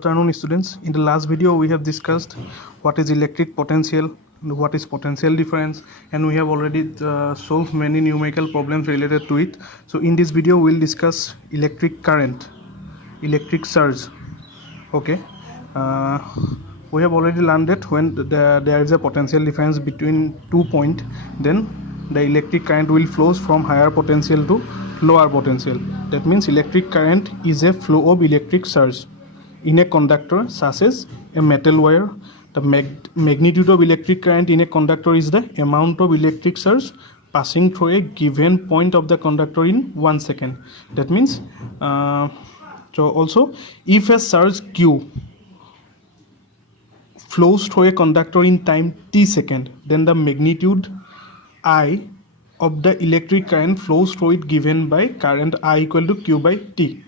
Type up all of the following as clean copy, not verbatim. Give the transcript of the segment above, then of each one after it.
Afternoon students, in the last video we have discussed what is electric potential, what is potential difference, and we have already solved many numerical problems related to it. So in this video we will discuss electric current, electric surge. Okay, we have already learned that when there is a potential difference between 2 points, then the electric current will flow from higher potential to lower potential. That means electric current is a flow of electric surge in a conductor such as a metal wire. The magnitude of electric current in a conductor is the amount of electric surge passing through a given point of the conductor in 1 second. That means so also if a surge Q flows through a conductor in time t second, then the magnitude I of the electric current flows through it given by current I equal to Q by T.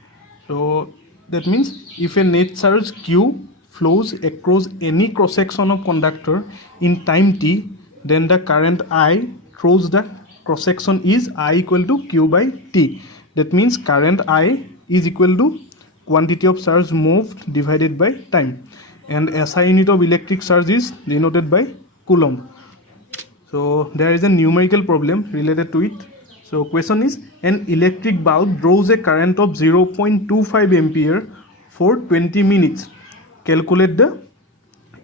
So that means if a net surge Q flows across any cross section of conductor in time t, then the current I through the cross section is I equal to Q by T. That means current I is equal to quantity of surge moved divided by time, and SI unit of electric surge is denoted by Coulomb. So there is a numerical problem related to it. So question is, an electric bulb draws a current of 0.25 ampere for 20 minutes. Calculate the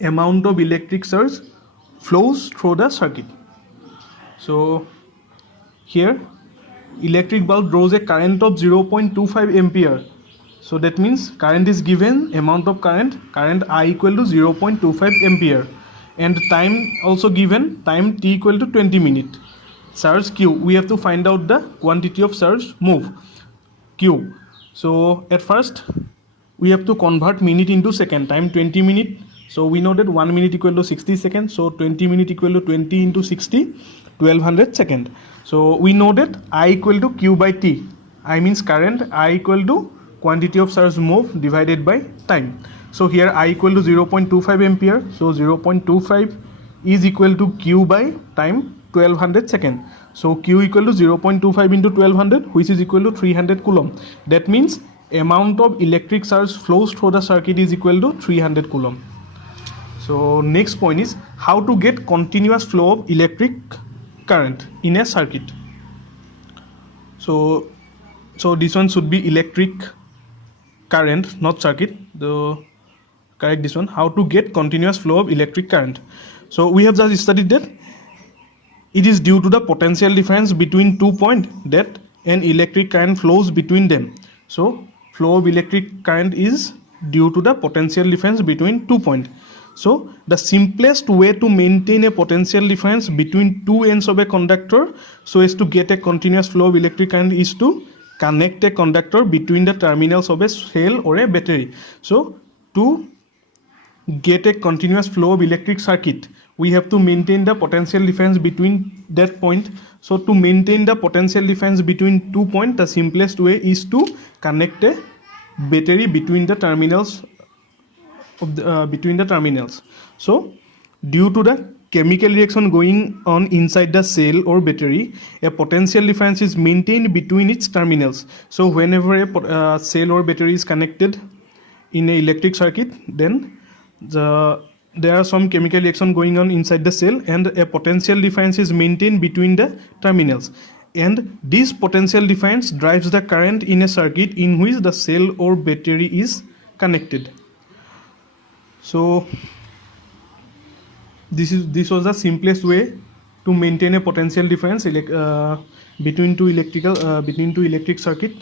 amount of electric surge flows through the circuit. So here electric bulb draws a current of 0.25 ampere. So that means current is given, amount of current I equal to 0.25 ampere, and time also given, time t equal to 20 minutes. Surge Q, we have to find out the quantity of surge move Q. So at first we have to convert minute into second. Time 20 minutes, so we know that 1 minute equal to 60 seconds, so 20 minutes equal to 20 into 60, 1200 seconds. So we know that I equal to Q by T. I means current, I equal to quantity of surge move divided by time. So here I equal to 0.25 ampere, so 0.25 is equal to Q by time 1200 seconds. So Q equal to 0.25 into 1200, which is equal to 300 Coulomb. That means amount of electric surge flows through the circuit is equal to 300 Coulomb. So next point is how to get continuous flow of electric current in a circuit. So this one should be electric current, not circuit. The correct this one, how to get continuous flow of electric current. So we have just studied that it is due to the potential difference between 2 points that an electric current flows between them. So flow of electric current is due to the potential difference between 2 points. So the simplest way to maintain a potential difference between two ends of a conductor so as to get a continuous flow of electric current is to connect a conductor between the terminals of a cell or a battery. So to get a continuous flow of electric circuit, we have to maintain the potential difference between that point. So to maintain the potential difference between 2 points, the simplest way is to connect a battery between the terminals of the terminals. So due to the chemical reaction going on inside the cell or battery, a potential difference is maintained between its terminals. So whenever a cell or battery is connected in an electric circuit, then there are some chemical reaction going on inside the cell, and a potential difference is maintained between the terminals, and this potential difference drives the current in a circuit in which the cell or battery is connected. So this was the simplest way to maintain a potential difference between two electric circuit.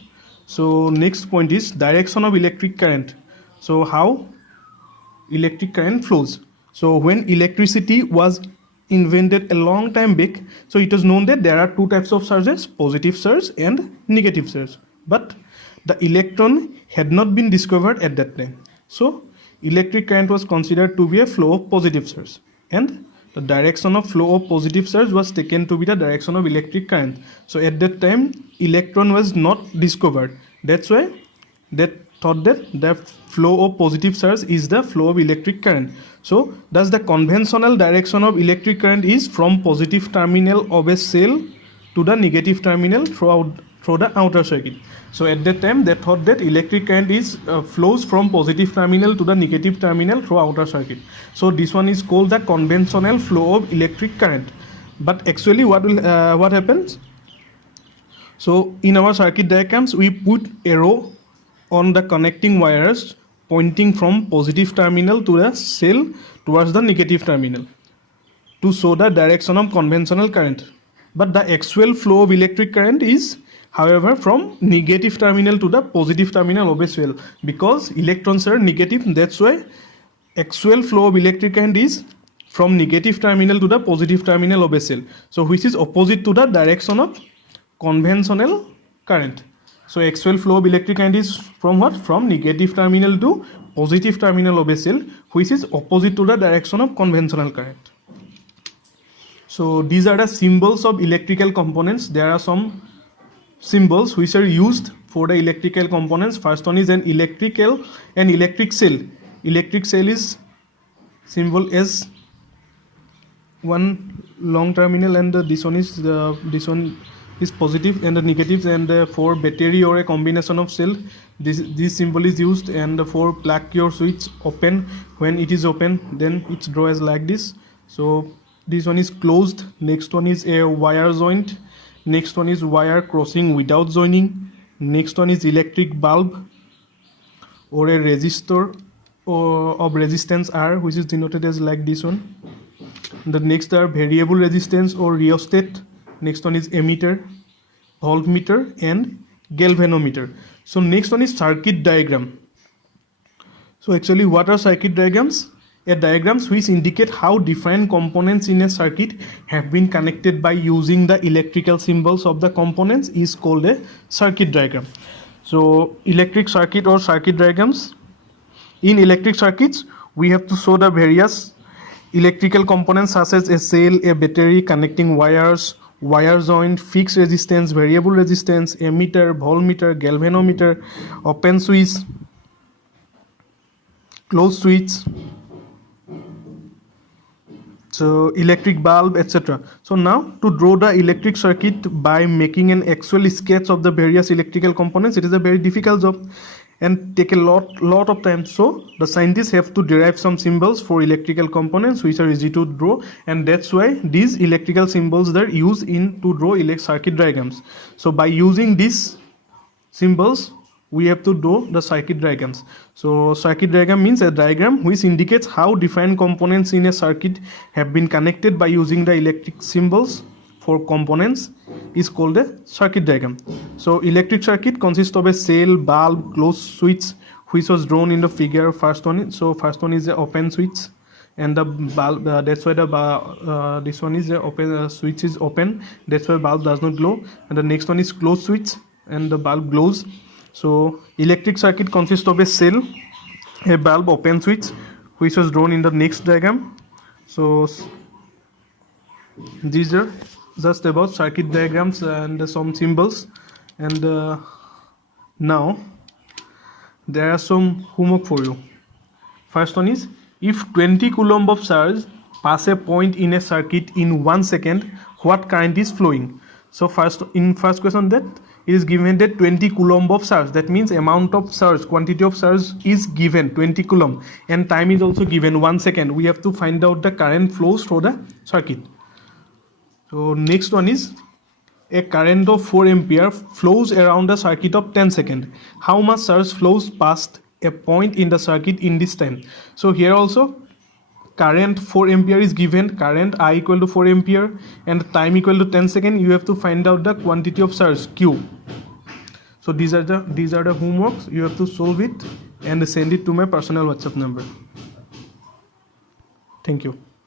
So next point is direction of electric current. So how electric current flows. So when electricity was invented a long time back, so it was known that there are two types of surges, positive surge and negative surge, but the electron had not been discovered at that time. So electric current was considered to be a flow of positive surge, and the direction of flow of positive surge was taken to be the direction of electric current. So at that time electron was not discovered, that's why that thought that the flow of positive surge is the flow of electric current. So thus the conventional direction of electric current is from positive terminal of a cell to the negative terminal through through the outer circuit. So at that time they thought that electric current is flows from positive terminal to the negative terminal through outer circuit. So this one is called the conventional flow of electric current. But actually what happens? So in our circuit diagrams we put arrow on the connecting wires pointing from positive terminal to the cell towards the negative terminal to show the direction of conventional current. But the actual flow of electric current is, however, from negative terminal to the positive terminal of a cell, because electrons are negative. That's why actual flow of electric current is from negative terminal to the positive terminal of a cell, so which is opposite to the direction of conventional current. So actual flow of electric current is from what? From negative terminal to positive terminal of a cell, which is opposite to the direction of conventional current. So these are the symbols of electrical components. There are some symbols which are used for the electrical components. First one is an electric cell. Electric cell is symbol as one long terminal, and this one is positive and the negative, and for battery or a combination of cell this symbol is used, and for plug your switch open, when it is open then it's draw as like this. So this one is closed. Next one is a wire joint. Next one is wire crossing without joining. Next one is electric bulb or a resistor or of resistance R, which is denoted as like this one. The next are variable resistance or rheostat. Next one is ammeter, voltmeter and galvanometer. So next one is circuit diagram. So actually what are circuit diagrams? Diagrams which indicate how different components in a circuit have been connected by using the electrical symbols of the components is called a circuit diagram. So electric circuit or circuit diagrams. In electric circuits we have to show the various electrical components such as a cell, a battery, connecting wires, wire joint, fixed resistance, variable resistance, ammeter, voltmeter, galvanometer, open switch, closed switch, so electric bulb, etc. So now to draw the electric circuit by making an actual sketch of the various electrical components, it is a very difficult job and take a lot of time. So the scientists have to derive some symbols for electrical components which are easy to draw, and that's why these electrical symbols are used in to draw circuit diagrams. So by using these symbols we have to draw the circuit diagrams. So circuit diagram means a diagram which indicates how different components in a circuit have been connected by using the electric symbols for components is called a circuit diagram. So electric circuit consists of a cell, bulb, closed switch, which was drawn in the figure. First one is the open switch, and the bulb, that's why the this one is the open switch is open, that's why bulb does not glow, and the next one is closed switch and the bulb glows. So electric circuit consists of a cell, a bulb, open switch, which was drawn in the next diagram. So these are just about circuit diagrams and some symbols. And now there are some homework for you. First one is, if 20 coulomb of charge pass a point in a circuit in 1 second, what current is flowing? So first question, that it is given that 20 coulomb of charge, that means amount of charge, quantity of charge is given 20 coulomb, and time is also given 1 second. We have to find out the current flows through the circuit. So next one is, a current of 4 ampere flows around a circuit of 10 seconds. How much charge flows past a point in the circuit in this time? So here also current 4 ampere is given, current I equal to 4 ampere and time equal to 10 seconds. You have to find out the quantity of charge Q. So these are the homeworks. You have to solve it and send it to my personal WhatsApp number. Thank you.